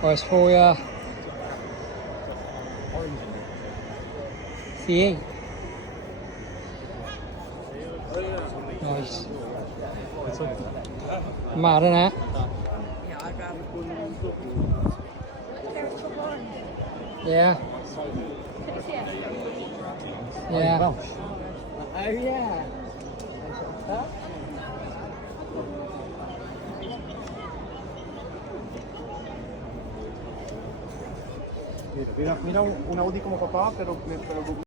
Pues for you. C8. Nice. มาด้วยนะ Yeah. Yeah. Oh yeah. Mira un Audi como papá, pero